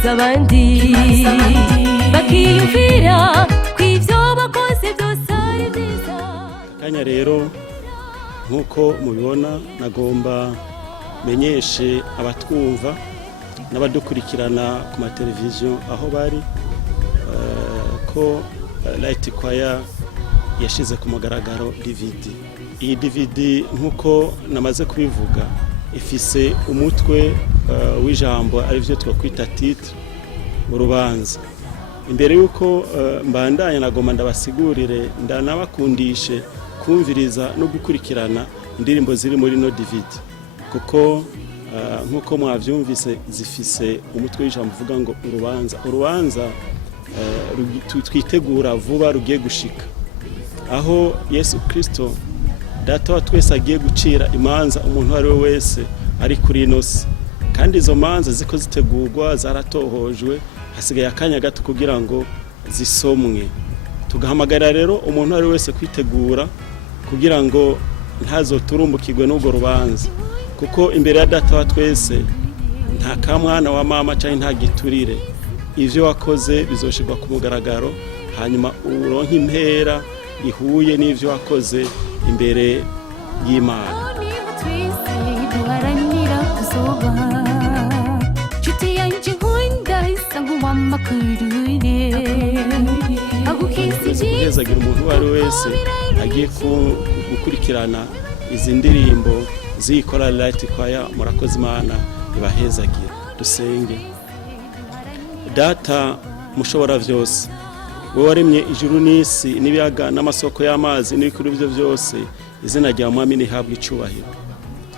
ntibabuza abandi bakiyumvira kw'ivyo bakoze byose ari byiza. Kanya rero nkuko mubibona nagomba menyeshe abatwumva n'abadukurikirana ku mateleviziyo aho bari ko Light Choir yashize ku mugaragaro DVD. Iyi DVD nkuko namaze kubivuga ifise umutwe w'ijambo arivyo twakwita titre urubanza. Imbere yuko mbandanya nagomba ndabasigurire ndanabakundishe kumviriza no gukurikirana indirimbo ziri muri no DVD kuko nkuko mwavyumvise zifise umutwe w'ijambo uvuga ngo urubanza twitegura vuba rugiye gushika aho Yesu Kristo data wa twese agiye gucira imanza umuntu ari we wese ari kuri ino si, kandi izo manza ziko zitegurwa zaratohojwe hasigaye akanya gato kugira ngo zisomwe. Tugahamagara rero umuntu ari wese kwitegura kugira ngo ntazoturumbukirwe n'ubwo rubanza kuko imbere ya data wa twese nta kamwana wa mama cyangwa nta giturire. Ivyo wakoze bizoshirwa ku mugaragaro hanyuma uronke impera ihuye n'ivyo wakoze imbere y'Imana. Kugezagira umuntu wari wese agiye gukurikirana izi ndirimbo zikora Light Choir, murakoze Imana ibahezagira. Dusenge. Data mushobora vyose, wowe waremye ijuru n'isi n'ibiyaga n'amasoko y'amazi n'ibikuru byo byose, izina rya Mwami nihabwe icubahiro.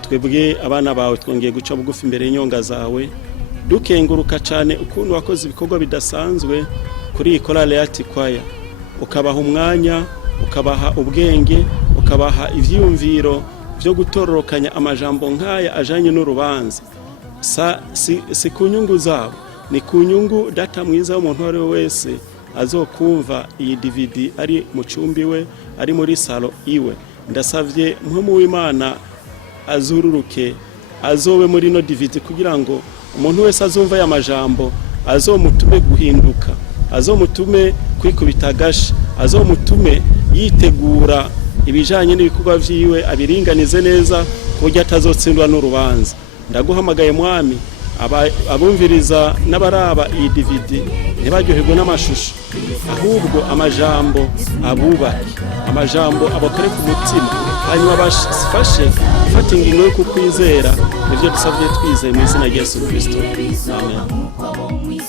Twebwe abana bawe twongeye guca bugufi imbere y'inyonga zawe, dukenguruka cyane ukuntu wakoze ibikorwa bidasanzwe kuri ikora Light Choir, ukabaha umwanya, ukabaha ubwenge, ukabaha ivyiyumviro byo gutororokanya amajambo nkaya ajanye n'urubanza. Si ku nyungu zabo, ni ku nyungu data mwiza w'umuntu wari wese azokumva iyi DVD ari mu cumbi we, ari muri salo iwe. Ndasavye mpemu w'Imana azururuke azobe muri no DVD kugira ngo umuntu wese azumva ya majambo azomutume guhinduka, azomutume kwikubita agashi, azomutume yitegura ibijanye n'ibikorwa vyiwe abiringanize neza kuburyo atazotsindwa n'urubanza. Ndaguhamagaye Mwami abumviriza n'abaraba iyi DVD ntibaryoherwe n'amashusho, ahubwo amajambo abubake, amajambo abakore ku mutima, hanyuma bafashe gufata ingingo yo kukwizera. Nivyo dusabye twizeye mu izina rya Yesu Kristo. Amen.